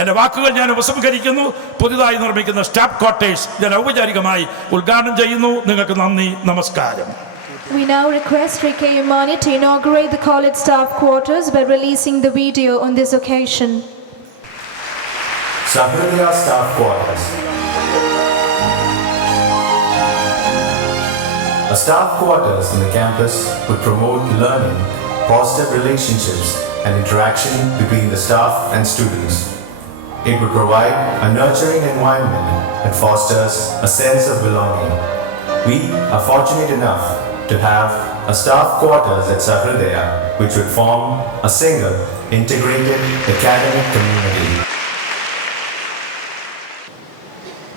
എൻ്റെ വാക്കുകൾ ഞാൻ ഉപസംഹരിക്കുന്നു. പുതുതായി നിർമ്മിക്കുന്ന സ്റ്റാഫ് ക്വാർട്ടേഴ്സ് ഞാൻ ഔപചാരികമായി ഉദ്ഘാടനം ചെയ്യുന്നു. നിങ്ങൾക്ക് നന്ദി, നമസ്കാരം. We now request Sri K. M. Mani to inaugurate the college staff quarters by releasing the video on this occasion. Sahridaya Staff Quarters. A staff quarters in the campus would promote learning, positive relationships and interaction between the staff and students. It would provide a nurturing environment that fosters a sense of belonging. We are fortunate enough to have a staff quarters at Sahridaya, which would form a single, integrated academic community.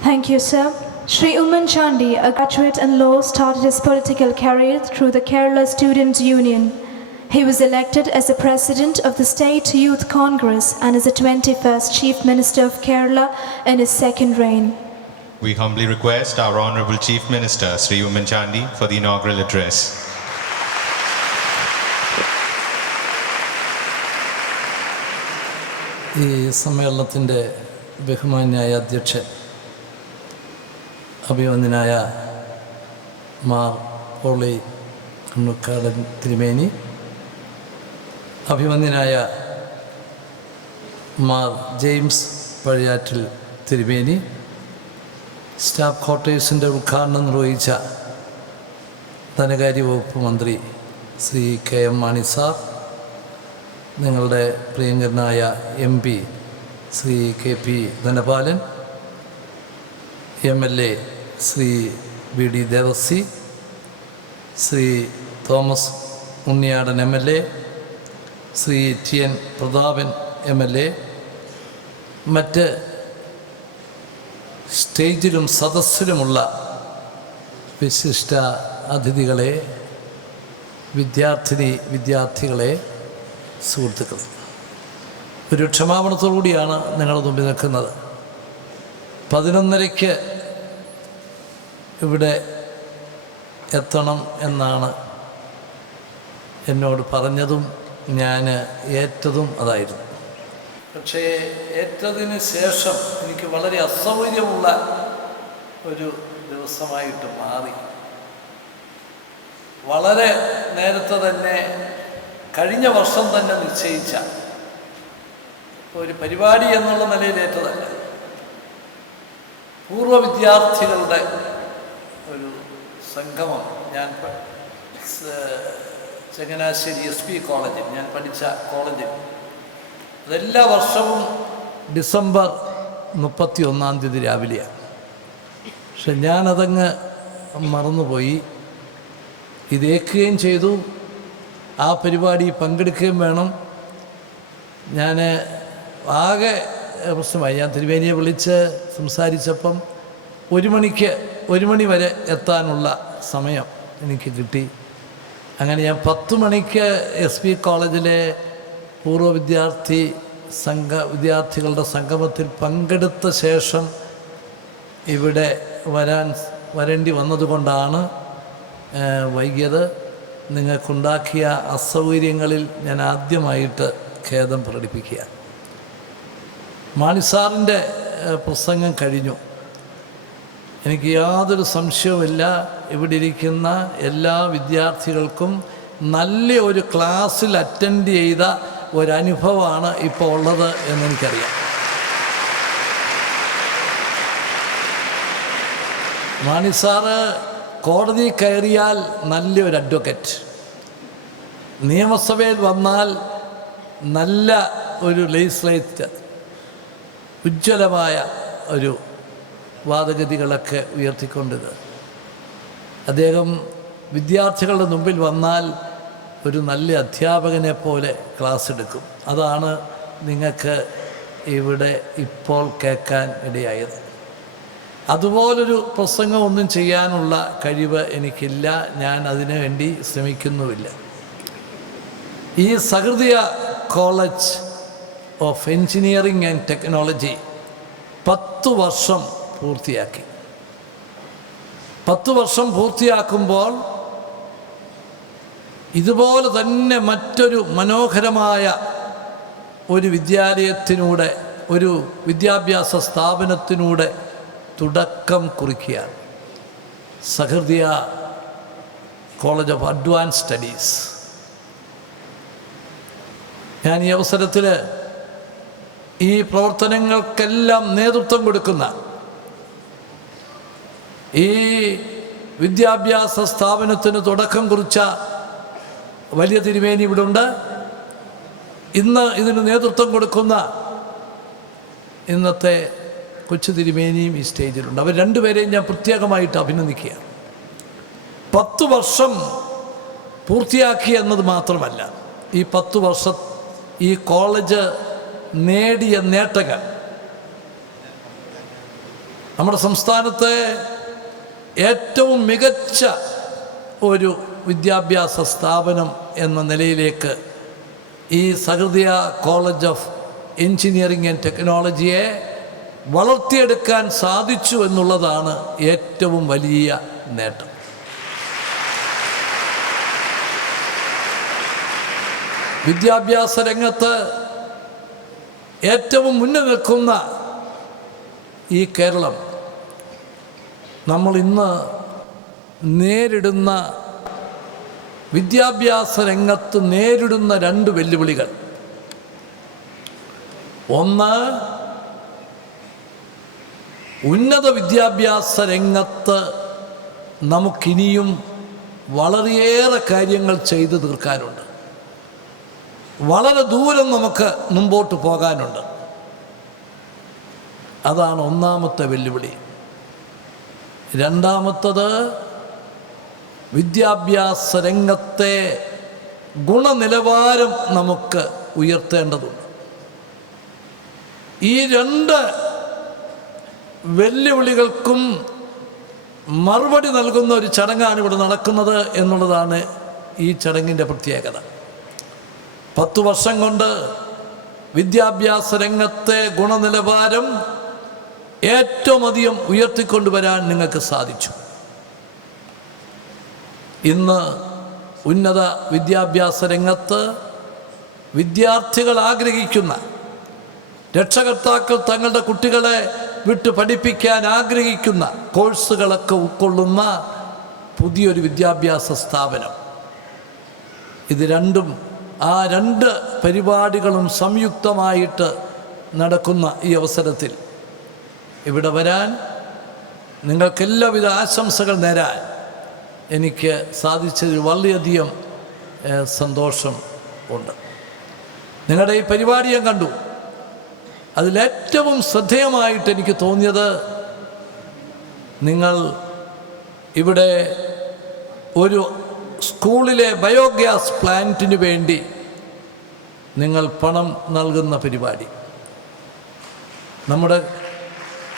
Thank you, sir. Sri Umman Chandi, a graduate in law, started his political career through the Kerala Student Union. He was elected as the president of the State Youth Congress and is the 21st Chief Minister of Kerala in his second reign. We humbly request our Honorable Chief Minister, Sri Umman Chandi, for the inaugural address. ഈ സമ്മേളനത്തിൻ്റെ ബഹുമാന്യായ അധ്യക്ഷൻ അഭിവന്ദനായ Mar poly Kannookadan തിരുമേനി, അഭിവന്ദനായ Mar James Pazhayattil തിരുമേനി, staff ക്വാർട്ടേഴ്സിൻ്റെ ഉദ്ഘാടനം നിർവഹിച്ച ധനകാര്യ വകുപ്പ് മന്ത്രി Shri K M Mani sir, നിങ്ങളുടെ പ്രിയങ്കരനായ M P Shri K P Dhanapalan, M L A Shri V D Devasi, Shri Thomas Unniyadan M L A, Shri T N Prathapan M L A, മറ്റ് സ്റ്റേജിലും സദസ്സിലുമുള്ള വിശിഷ്ട അതിഥികളെ, വിദ്യാർത്ഥികളെ, സുഹൃത്തുക്കളെ, ഒരു ക്ഷമാപണത്തോടു കൂടിയാണ് നിങ്ങളുടെ മുമ്പിൽ നിൽക്കുന്നത്. 11:30 ഇവിടെ എത്തണം എന്നാണ് എന്നോട് പറഞ്ഞതും ഞാൻ ഏറ്റതും അതായിരുന്നു. പക്ഷേ ഏറ്റതിന് ശേഷം എനിക്ക് വളരെ അസൗകര്യമുള്ള ഒരു ദിവസമായിട്ട് മാറി. വളരെ നേരത്തെ തന്നെ കഴിഞ്ഞ വർഷം തന്നെ നിശ്ചയിച്ച ഒരു പരിപാടി എന്നുള്ള നിലയിലേറ്റതല്ല, പൂർവ്വ വിദ്യാർത്ഥികളുടെ ഒരു സംഗമം. ഞാൻ ചങ്ങനാശ്ശേരി SP കോളേജിൽ, ഞാൻ പഠിച്ച കോളേജിൽ, അതെല്ലാ വർഷവും ഡിസംബർ 31 രാവിലെയാണ്. പക്ഷെ ഞാനതങ്ങ് മറന്നുപോയി. ഇതേക്കുകയും ചെയ്തു, ആ പരിപാടി പങ്കെടുക്കുകയും വേണം. ഞാൻ ആകെ പ്രശ്നമായി. ഞാൻ തിരുവേനിയെ വിളിച്ച് സംസാരിച്ചപ്പം 1 മണി വരെ എത്താനുള്ള സമയം എനിക്ക് കിട്ടി. അങ്ങനെ ഞാൻ 10 മണിക്ക് SP കോളേജിലെ പൂർവ്വ വിദ്യാർത്ഥികളുടെ സംഗമത്തിൽ പങ്കെടുത്ത ശേഷം ഇവിടെ വരേണ്ടി വന്നതുകൊണ്ടാണ് വൈകിയത്. നിങ്ങൾക്കുണ്ടാക്കിയ അസൗകര്യങ്ങളിൽ ഞാൻ ആദ്യമായിട്ട് ഖേദം പ്രകടിപ്പിക്കുക. മാണിസാറിൻ്റെ പ്രസംഗം കഴിഞ്ഞു. എനിക്ക് യാതൊരു സംശയവുമില്ല, ഇവിടെ ഇരിക്കുന്ന എല്ലാ വിദ്യാർത്ഥികൾക്കും നല്ല ഒരു ക്ലാസ്സിൽ അറ്റൻഡ് ചെയ്ത ഒരനുഭവമാണ് ഇപ്പോൾ ഉള്ളത് എന്നെനിക്കറിയാം. മാണിസാറ് കോടതി കയറിയാൽ നല്ലൊരു അഡ്വക്കറ്റ്, നിയമസഭയിൽ വന്നാൽ നല്ല ഒരു ലെജിസ്ലേറ്റർ, ഉജ്ജ്വലമായ ഒരു വാദഗതികളൊക്കെ ഉയർത്തിക്കൊണ്ടത്. അദ്ദേഹം വിദ്യാർത്ഥികളുടെ മുമ്പിൽ വന്നാൽ ഒരു നല്ല അധ്യാപകനെ പോലെ ക്ലാസ് എടുക്കും. അതാണ് നിങ്ങൾക്ക് ഇവിടെ ഇപ്പോൾ കേൾക്കാൻ ഇടയായത്. അതുപോലൊരു പ്രസംഗമൊന്നും ചെയ്യാനുള്ള കഴിവ് എനിക്കില്ല, ഞാൻ അതിനു വേണ്ടി ശ്രമിക്കുന്നുമില്ല. ഈ Sahrudaya college of engineering and technology 10 വർഷം പൂർത്തിയാക്കി. 10 വർഷം പൂർത്തിയാക്കുമ്പോൾ ഇതുപോലെ തന്നെ മറ്റൊരു മനോഹരമായ ഒരു വിദ്യാലയത്തിലൂടെ ഒരു വിദ്യാഭ്യാസ സ്ഥാപനത്തിലൂടെ തുടക്കം കുറിക്കുകയാണ്. സഹൃദയ കോളേജ് ഓഫ് അഡ്വാൻസ് സ്റ്റഡീസ്. ഞാൻ ഈ അവസരത്തിൽ ഈ പ്രവർത്തനങ്ങൾക്കെല്ലാം നേതൃത്വം കൊടുക്കുന്ന ഈ വിദ്യാഭ്യാസ സ്ഥാപനത്തിന് തുടക്കം കുറിച്ച വലിയ തിരുമേനി ഇവിടെ ഉണ്ട്. ഇന്ന് ഇതിന് നേതൃത്വം കൊടുക്കുന്ന ഇന്നത്തെ കൊച്ചു തിരുമേനിയും ഈ സ്റ്റേജിലുണ്ട്. അവർ രണ്ടുപേരെയും ഞാൻ പ്രത്യേകമായിട്ട് അഭിനന്ദിക്കുക. 10 വർഷം പൂർത്തിയാക്കി എന്നത് മാത്രമല്ല, ഈ 10 വർഷം ഈ കോളേജ് നേടിയ നേട്ടങ്ങൾ നമ്മുടെ സംസ്ഥാനത്തെ ഏറ്റവും മികച്ച ഒരു വിദ്യാഭ്യാസ സ്ഥാപനം എന്ന നിലയിലേക്ക് ഈ Sahrudaya college of engineering and ടെക്നോളജിയെ വളർത്തിയെടുക്കാൻ സാധിച്ചു എന്നുള്ളതാണ് ഏറ്റവും വലിയ നേട്ടം. വിദ്യാഭ്യാസ രംഗത്ത് ഏറ്റവും മുന്നിൽ നിൽക്കുന്ന ഈ കേരളം നമ്മൾ ഇന്ന് നേരിടുന്ന വിദ്യാഭ്യാസ രംഗത്ത് നേരിടുന്ന 2 വെല്ലുവിളികൾ. ഒന്ന്, ഉന്നത വിദ്യാഭ്യാസ രംഗത്ത് നമുക്കിനിയും വളരെയേറെ കാര്യങ്ങൾ ചെയ്തു തീർക്കാനുണ്ട്. വളരെ ദൂരം നമുക്ക് മുമ്പോട്ട് പോകാനുണ്ട്. അതാണ് ഒന്നാമത്തെ വെല്ലുവിളി. രണ്ടാമത്തത്, വിദ്യാഭ്യാസ രംഗത്തെ ഗുണനിലവാരം നമുക്ക് ഉയർത്തേണ്ടതുണ്ട്. ഈ 2 വെല്ലുവിളികൾക്കും മറുപടി നൽകുന്ന ഒരു ചടങ്ങാണ് ഇവിടെ നടക്കുന്നത് എന്നുള്ളതാണ് ഈ ചടങ്ങിൻ്റെ പ്രത്യേകത. 10 വർഷം കൊണ്ട് വിദ്യാഭ്യാസ രംഗത്തെ ഗുണനിലവാരം ഏറ്റവും അധികം ഉയർത്തിക്കൊണ്ടുവരാൻ നിങ്ങൾക്ക് സാധിച്ചു. ഇന്ന് ഉന്നത വിദ്യാഭ്യാസ രംഗത്ത് വിദ്യാർത്ഥികൾ ആഗ്രഹിക്കുന്ന, രക്ഷകർത്താക്കൾ തങ്ങളുടെ കുട്ടികളെ വിട്ട് പഠിപ്പിക്കാൻ ആഗ്രഹിക്കുന്ന കോഴ്സുകളൊക്കെ ഉൾക്കൊള്ളുന്ന പുതിയൊരു വിദ്യാഭ്യാസ സ്ഥാപനം. ഇത് രണ്ടും, ആ 2 പരിപാടികളും സംയുക്തമായിട്ട് നടക്കുന്ന ഈ അവസരത്തിൽ ഇവിടെ വരാൻ, നിങ്ങൾക്കെല്ലാവിധ ആശംസകൾ നേരാൻ എനിക്ക് സാധിച്ചതിൽ വളരെയധികം സന്തോഷം ഉണ്ട്. നിങ്ങളുടെ ഈ പരിപാടി ഞാൻ കണ്ടു. അതിലേറ്റവും ശ്രദ്ധേയമായിട്ട് എനിക്ക് തോന്നിയത്, നിങ്ങൾ ഇവിടെ ഒരു സ്കൂളിലെ ബയോഗ്യാസ് പ്ലാന്റിന് വേണ്ടി നിങ്ങൾ പണം നൽകുന്ന പരിപാടി. നമ്മുടെ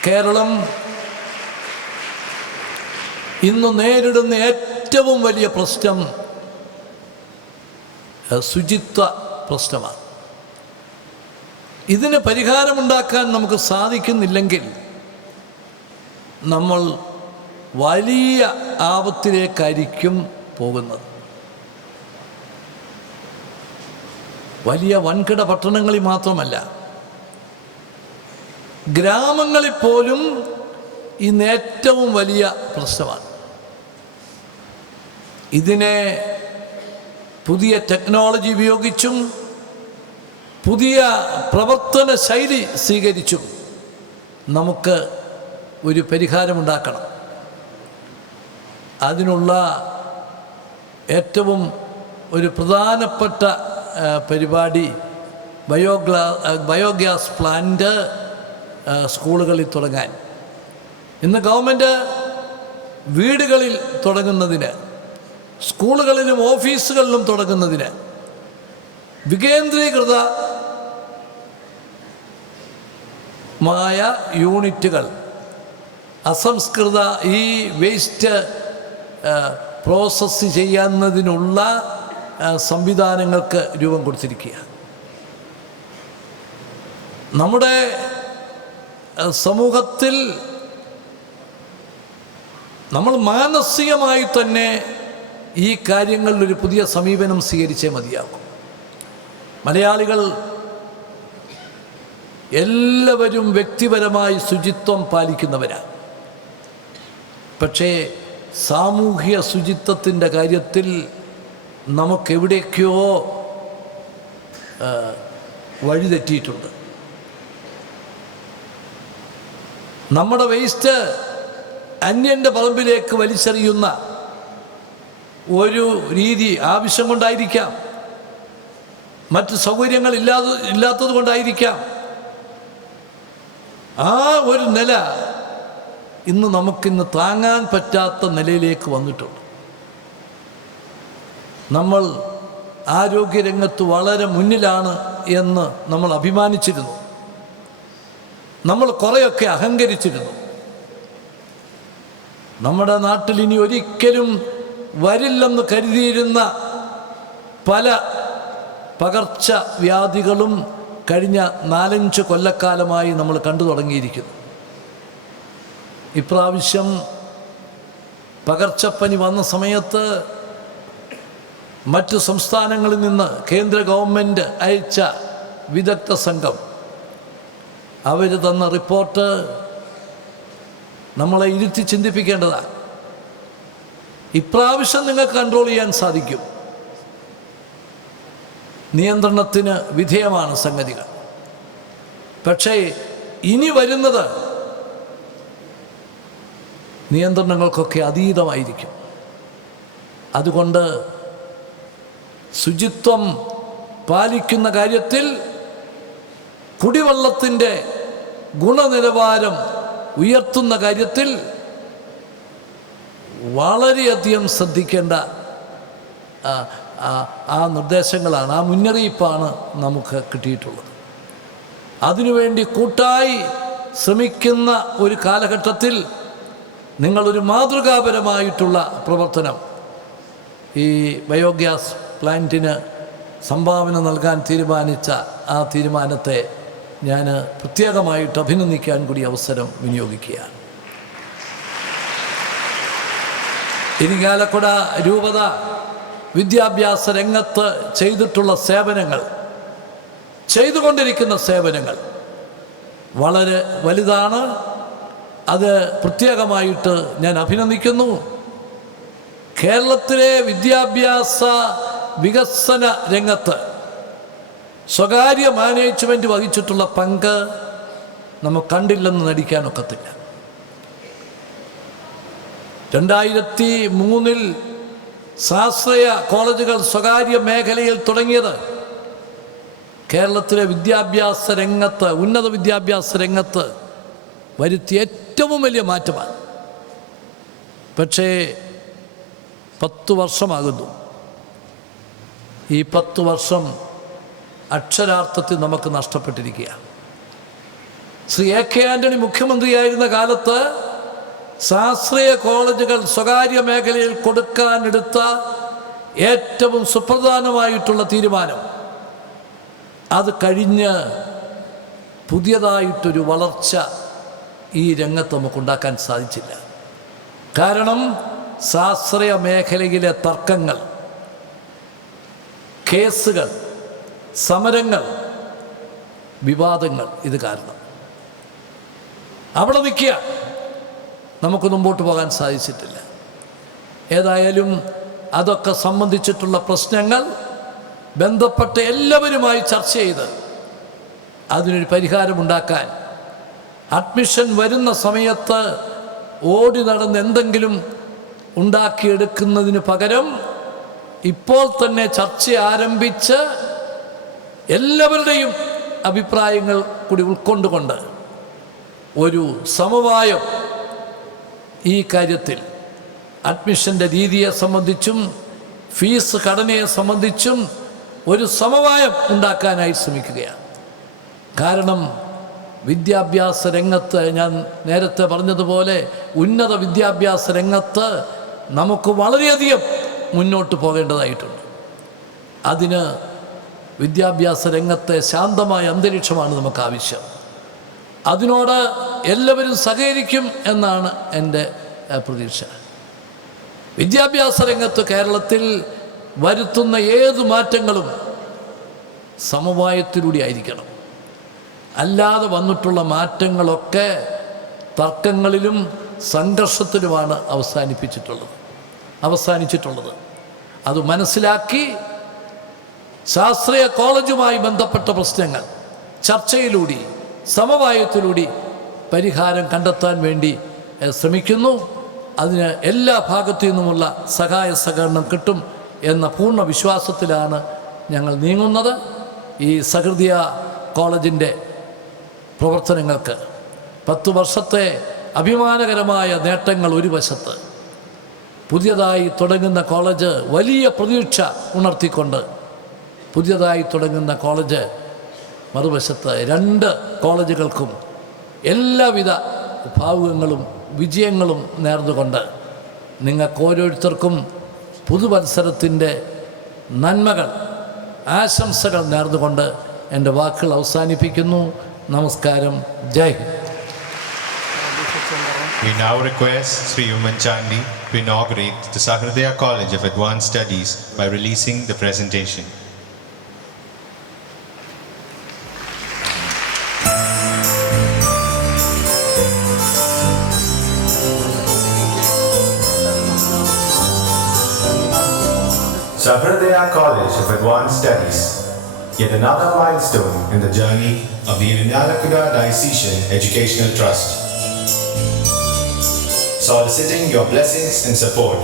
കേരളം ഇന്ന് നേരിടുന്ന ഏറ്റവും വലിയ പ്രശ്നം ശുചിത്വ പ്രശ്നമാണ്. ഇതിന് പരിഹാരമുണ്ടാക്കാൻ നമുക്ക് സാധിക്കുന്നില്ലെങ്കിൽ നമ്മൾ വലിയ ആപത്തിലേക്കായിരിക്കും പോകുന്നത്. വലിയ വൻകിട പട്ടണങ്ങളിൽ മാത്രമല്ല, ഗ്രാമങ്ങളിൽ പോലും ഇന്ന് ഏറ്റവും വലിയ പ്രശ്നമാണ്. ഇതിനെ പുതിയ ടെക്നോളജി ഉപയോഗിച്ചും പുതിയ പ്രവർത്തന ശൈലി സ്വീകരിച്ചും നമുക്ക് ഒരു പരിഹാരമുണ്ടാക്കണം. അതിനുള്ള ഏറ്റവും ഒരു പ്രധാനപ്പെട്ട പരിപാടി ബയോഗ്യാസ് പ്ലാന്റ് സ്കൂളുകളിൽ തുടങ്ങാൻ. ഇന്ന് ഗവൺമെൻറ് വീടുകളിൽ തുടങ്ങുന്നതിന്, സ്കൂളുകളിലും ഓഫീസുകളിലും തുടങ്ങുന്നതിന് വികേന്ദ്രീകൃതമായ യൂണിറ്റുകൾ, അസംസ്കൃത ഈ വേസ്റ്റ് പ്രോസസ്സ് ചെയ്യുന്നതിനുള്ള സംവിധാനങ്ങൾക്ക് രൂപം കൊടുത്തിരിക്കുക. നമ്മുടെ സമൂഹത്തിൽ നമ്മൾ മാനസികമായി തന്നെ ഈ കാര്യങ്ങളിലൊരു പുതിയ സമീപനം സ്വീകരിച്ചേ മതിയാകും. മലയാളികൾ എല്ലാവരും വ്യക്തിപരമായി ശുചിത്വം പാലിക്കുന്നവരാണ്. പക്ഷേ സാമൂഹ്യ ശുചിത്വത്തിൻ്റെ കാര്യത്തിൽ നമുക്കെവിടേക്കോ വഴിതെറ്റിയിട്ടുണ്ട്. നമ്മുടെ വേസ്റ്റ് അന്യൻ്റെ പറമ്പിലേക്ക് വലിച്ചെറിയുന്ന ഒരു രീതി ആവശ്യം കൊണ്ടായിരിക്കാം, മറ്റ് സൗകര്യങ്ങൾ ഇല്ലാത്തത് കൊണ്ടായിരിക്കാം. ആ ഒരു നില ഇന്ന് നമുക്കിന്ന് താങ്ങാൻ പറ്റാത്ത നിലയിലേക്ക് വന്നിട്ടുണ്ട്. നമ്മൾ ആരോഗ്യരംഗത്ത് വളരെ മുന്നിലാണ് എന്ന് നമ്മൾ അഭിമാനിച്ചിരുന്നു. നമ്മൾ കുറേയൊക്കെ അഹങ്കരിച്ചിരുന്നു. നമ്മുടെ നാട്ടിൽ ഇനി ഒരിക്കലും വരില്ലെന്ന് കരുതിയിരുന്ന പല പകർച്ചവ്യാധികളും കഴിഞ്ഞ 4-5 കൊല്ലക്കാലമായി നമ്മൾ കണ്ടു തുടങ്ങിയിരിക്കുന്നു. ഇപ്രാവശ്യം പകർച്ചപ്പനി വന്ന സമയത്ത് മറ്റു സംസ്ഥാനങ്ങളിൽ നിന്ന് കേന്ദ്ര ഗവൺമെൻറ് അയച്ച വിദഗ്ധ സംഘം അവർ തന്ന റിപ്പോർട്ട് നമ്മളെ ഇരുത്തി ചിന്തിപ്പിക്കേണ്ടതാണ്. ഇപ്രാവശ്യം നിങ്ങൾക്ക് കൺട്രോൾ ചെയ്യാൻ സാധിക്കും. നിയന്ത്രണത്തിന് വിധേയമാണ് സംഗതികൾ. പക്ഷേ ഇനി വരുന്നത് നിയന്ത്രണങ്ങൾക്കൊക്കെ അതീതമായിരിക്കും. അതുകൊണ്ട് ശുചിത്വം പാലിക്കുന്ന കാര്യത്തിൽ കുടിവെള്ളത്തിൻ്റെ ഗുണനിലവാരം ഉയർത്തുന്ന കാര്യത്തിൽ വളരെയധികം ശ്രദ്ധിക്കേണ്ട ആ നിർദ്ദേശങ്ങളാണ്, ആ മുന്നറിയിപ്പാണ് നമുക്ക് കിട്ടിയിട്ടുള്ളത്. അതിനുവേണ്ടി കൂട്ടായി ശ്രമിക്കുന്ന ഒരു കാലഘട്ടത്തിൽ നിങ്ങളൊരു മാതൃകാപരമായിട്ടുള്ള പ്രവർത്തനം ഈ ബയോഗ്യാസ് പ്ലാന്റിന് സംഭാവന നൽകാൻ തീരുമാനിച്ച ആ തീരുമാനത്തെ ഞാൻ പ്രത്യേകമായിട്ട് അഭിനന്ദിക്കാൻ കൂടി അവസരം വിനിയോഗിക്കുകയാണ്. ഇരിങ്ങാലക്കുട രൂപത വിദ്യാഭ്യാസ രംഗത്ത് ചെയ്തിട്ടുള്ള സേവനങ്ങൾ, ചെയ്തുകൊണ്ടിരിക്കുന്ന സേവനങ്ങൾ വളരെ വലുതാണ്. അത് പ്രത്യേകമായിട്ട് ഞാൻ അഭിനന്ദിക്കുന്നു. കേരളത്തിലെ വിദ്യാഭ്യാസ വികസന രംഗത്ത് സ്വകാര്യ മാനേജ്മെൻറ്റ് വഹിച്ചിട്ടുള്ള പങ്ക് നമുക്ക് കണ്ടില്ലെന്ന് നടിക്കാനൊക്കത്തില്ല. 2003 സ്വാശ്രയ കോളേജുകൾ സ്വകാര്യ മേഖലയിൽ തുടങ്ങിയത് കേരളത്തിലെ വിദ്യാഭ്യാസ രംഗത്ത്, ഉന്നത വിദ്യാഭ്യാസ രംഗത്ത് വരുത്തിയ ഏറ്റവും വലിയ മാറ്റമാണ്. പക്ഷേ 10 വർഷമാകുന്നു. ഈ 10 വർഷം അക്ഷരാർത്ഥത്തിൽ നമുക്ക് നഷ്ടപ്പെട്ടിരിക്കുകയാണ്. ശ്രീ എ കെ ആൻ്റണി മുഖ്യമന്ത്രിയായിരുന്ന കാലത്ത് സ്വാശ്രയ കോളേജുകൾ സ്വകാര്യ മേഖലയിൽ കൊടുക്കാനെടുത്ത ഏറ്റവും സുപ്രധാനമായിട്ടുള്ള തീരുമാനം, അത് കഴിഞ്ഞ് പുതിയതായിട്ടൊരു വളർച്ച ഈ രംഗത്ത് നമുക്കുണ്ടാക്കാൻ സാധിച്ചില്ല. കാരണം സ്വാശ്രയ മേഖലയിലെ തർക്കങ്ങൾ, കേസുകൾ, സമരങ്ങൾ, വിവാദങ്ങൾ, ഇത് കാരണം അവിടെ നിൽക്കുക, നമുക്ക് മുമ്പോട്ട് പോകാൻ സാധിച്ചിട്ടില്ല. ഏതായാലും അതൊക്കെ സംബന്ധിച്ചിട്ടുള്ള പ്രശ്നങ്ങൾ ബന്ധപ്പെട്ട എല്ലാവരുമായി ചർച്ച ചെയ്ത് അതിനൊരു പരിഹാരമുണ്ടാക്കാൻ, അഡ്മിഷൻ വരുന്ന സമയത്ത് ഓടി നടന്ന് എന്തെങ്കിലും ഉണ്ടാക്കിയെടുക്കുന്നതിന് പകരം ഇപ്പോൾ തന്നെ ചർച്ച ആരംഭിച്ച് എല്ലാവരുടെയും അഭിപ്രായങ്ങൾ കൂടി ഉൾക്കൊണ്ടുകൊണ്ട് ഒരു സമവായം ഈ കാര്യത്തിൽ, അഡ്മിഷൻ്റെ രീതിയെ സംബന്ധിച്ചും ഫീസ് ഘടനയെ സംബന്ധിച്ചും ഒരു സമവായം ഉണ്ടാക്കാനായി ശ്രമിക്കുകയാണ്. കാരണം വിദ്യാഭ്യാസ രംഗത്ത്, ഞാൻ നേരത്തെ പറഞ്ഞതുപോലെ ഉന്നത വിദ്യാഭ്യാസ രംഗത്ത് നമുക്ക് വളരെയധികം മുന്നോട്ട് പോകേണ്ടതായിട്ടുണ്ട്. അതിന് വിദ്യാഭ്യാസ രംഗത്തെ ശാന്തമായ അന്തരീക്ഷമാണ് നമുക്ക് ആവശ്യം. അതിനോട് എല്ലാവരും സഹകരിക്കും എന്നാണ് എൻ്റെ പ്രതീക്ഷ. വിദ്യാഭ്യാസ രംഗത്ത് കേരളത്തിൽ വരുത്തുന്ന ഏതു മാറ്റങ്ങളും സമവായത്തിലൂടെ ആയിരിക്കണം. അല്ലാതെ വന്നിട്ടുള്ള മാറ്റങ്ങളൊക്കെ തർക്കങ്ങളിലും സംഘർഷത്തിലുമാണ് അവസാനിച്ചിട്ടുള്ളത്. അത് മനസ്സിലാക്കി ശാസ്ത്രീയ കോളേജുമായി ബന്ധപ്പെട്ട പ്രശ്നങ്ങൾ ചർച്ചയിലൂടെ സമവായത്തിലൂടെ പരിഹാരം കണ്ടെത്താൻ വേണ്ടി ശ്രമിക്കുന്നു. അതിന് എല്ലാ ഭാഗത്തു നിന്നുമുള്ള സഹായ സഹകരണം കിട്ടും എന്ന പൂർണ്ണ വിശ്വാസത്തിലാണ് ഞങ്ങൾ നീങ്ങുന്നത്. ഈ സഹൃദയ കോളേജിൻ്റെ പ്രവർത്തനങ്ങൾക്ക് 10 വർഷത്തെ അഭിമാനകരമായ നേട്ടങ്ങൾ ഒരു വശത്ത്, പുതിയതായി തുടങ്ങുന്ന കോളേജ് വലിയ പ്രതീക്ഷ ഉണർത്തിക്കൊണ്ട് പുതിയതായി തുടങ്ങുന്ന കോളേജ് മറുവശത്ത് 2 കോളേജുകൾക്കും എല്ലാവിധ ഭാവുകങ്ങളും വിജയങ്ങളും നേർന്നുകൊണ്ട് നിങ്ങൾക്ക് ഓരോരുത്തർക്കും പുതുവത്സരത്തിൻ്റെ നന്മകൾ ആശംസകൾ നേർന്നുകൊണ്ട് എൻ്റെ വാക്കുകൾ അവസാനിപ്പിക്കുന്നു. നമസ്കാരം. ജയ് Hind. We now request Sri Uman Chandi to inaugurate the Sahridaya College of Advanced Studies by releasing the presentation. Sahridaya College of Advanced Studies, yet another milestone in the journey of the Irinalakuda Diocesan Educational Trust. Soliciting your blessings and support,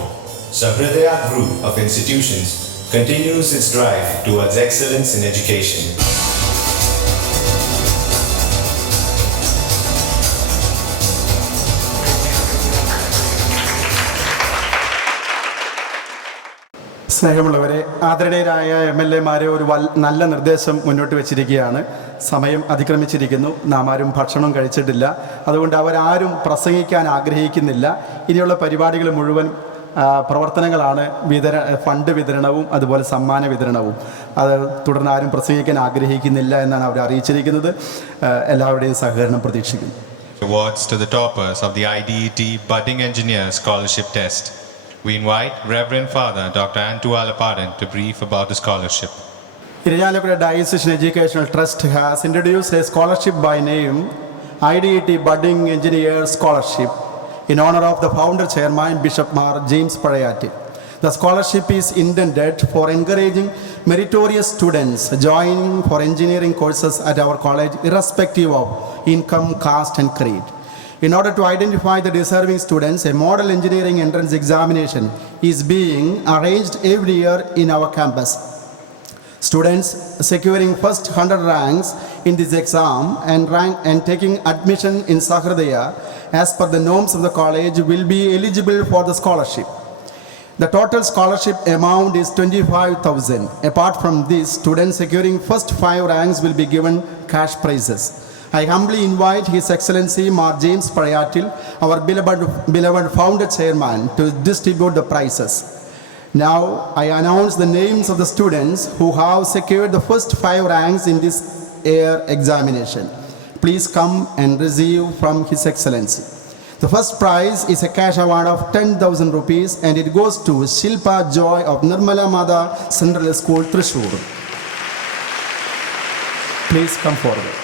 Sahridaya Group of Institutions continues its drive towards excellence in education. സ്നേഹമുള്ളവരെ, ആദരണീയരായ MLA-മാരെ ഒരു നല്ല നിർദ്ദേശം മുന്നോട്ട് വെച്ചിരിക്കുകയാണ്. സമയം അതിക്രമിച്ചിരിക്കുന്നു. നാം ആരും ഭക്ഷണം കഴിച്ചിട്ടില്ല. അതുകൊണ്ട് അവരാരും പ്രസംഗിക്കാൻ ആഗ്രഹിക്കുന്നില്ല. ഇനിയുള്ള പരിപാടികൾ മുഴുവൻ പ്രവർത്തനങ്ങളാണ്. ഫണ്ട് വിതരണവും അതുപോലെ സമ്മാന വിതരണവും. അത് തുടർന്ന് ആരും പ്രസംഗിക്കാൻ ആഗ്രഹിക്കുന്നില്ല എന്നാണ് അവർ അറിയിച്ചിരിക്കുന്നത്. എല്ലാവരുടെയും സഹകരണം പ്രതീക്ഷിക്കുന്നു. Awards to the toppers of the IDET Budding Engineer Scholarship Test. We invite Reverend Father Dr. Antu Alapadan to brief about the scholarship. Irinalakuda Diocesan Educational Trust has introduced a scholarship by name IDET Budding Engineer Scholarship in honor of the founder chairman Bishop Mar James Parayati. The scholarship is intended for encouraging meritorious students joining for engineering courses at our college irrespective of income, caste and creed. In order to identify the deserving students, a model engineering entrance examination is being arranged every year in our campus. Students securing first 100 ranks in this exam and taking admission in Sahridaya as per the norms of the college will be eligible for the scholarship. The total scholarship amount is 25,000. Apart from this, students securing first 5 ranks will be given cash prizes. I humbly invite His Excellency Mar James Parayatil, our beloved founder chairman, to distribute the prizes. Now I announce the names of the students who have secured the first 5 ranks in this year examination. Please come and receive from His Excellency. The first prize is a cash award of 10,000 rupees and it goes to Shilpa Joy of Nirmala Mada Central School, Thrissur. Please come forward.